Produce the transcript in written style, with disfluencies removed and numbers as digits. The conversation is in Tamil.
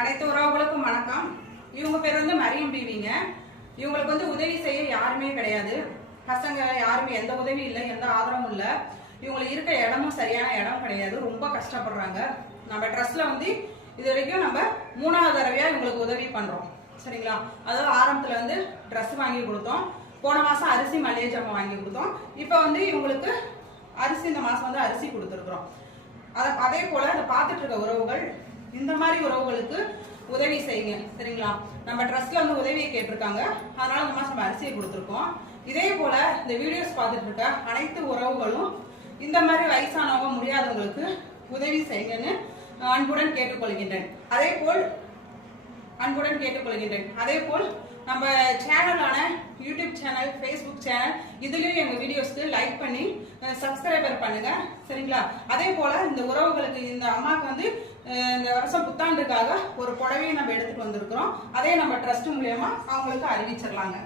அனைத்து உறவுகளுக்கும் வணக்கம். இவங்க பேர் வந்து மரியம் பீவிங்க. இவங்களுக்கு வந்து உதவி செய்ய யாருமே கிடையாது. பசங்க யாருமே எந்த உதவி இல்லை, எந்த ஆதரவும் இல்லை. இவங்களுக்கு இருக்க இடமும் சரியான இடம் கிடையாது. ரொம்ப கஷ்டப்படுறாங்க. நம்ம ட்ரஸ்ட்ல வந்து இது வரைக்கும் நம்ம 3வது தடவையா இவங்களுக்கு உதவி பண்றோம். சரிங்களா? அதாவது ஆரம்பத்துல வந்து ட்ரெஸ் வாங்கி கொடுத்தோம். போன மாசம் அரிசி மளிகை ஜாமான் வாங்கி கொடுத்தோம். இப்போ வந்து இவங்களுக்கு அரிசி இந்த மாசம் வந்து அரிசி கொடுத்துருக்குறோம். அதே போல அதை பார்த்துட்டு இருக்க உறவுகள் இந்த மாதிரி உறவுகளுக்கு உதவி செய்யுங்க. சரிங்களா? நம்ம ட்ரஸ்ட்ல வந்து உதவியை கேட்டிருக்காங்க. அதனால இந்த மாசம் நம்ம அரிசியை கொடுத்துருக்கோம். இதே போல இந்த வீடியோஸ் பார்த்துட்டு இருக்க அனைத்து உறவுகளும் இந்த மாதிரி வயசானவங்க முடியாதவங்களுக்கு உதவி செய்யுங்கன்னு அன்புடன் கேட்டுக்கொள்கின்றேன். அதே போல் நம்ம சேனலான யூடியூப் சேனல், ஃபேஸ்புக் சேனல் இதுலயும் எங்க வீடியோஸ்க்கு லைக் பண்ணி சப்ஸ்கிரைபர் பண்ணுங்க. சரிங்களா? அதே போல இந்த உறவுகளுக்கு, இந்த அம்மாவுக்கு வந்து இந்த வருஷம் புத்தாண்டுக்காக ஒரு புடவையை நம்ம எடுத்துட்டு வந்திருக்கிறோம். அதே நம்ம ட்ரஸ்ட் மூலியமா அவங்களுக்கு அறிவிச்சிடலாங்க.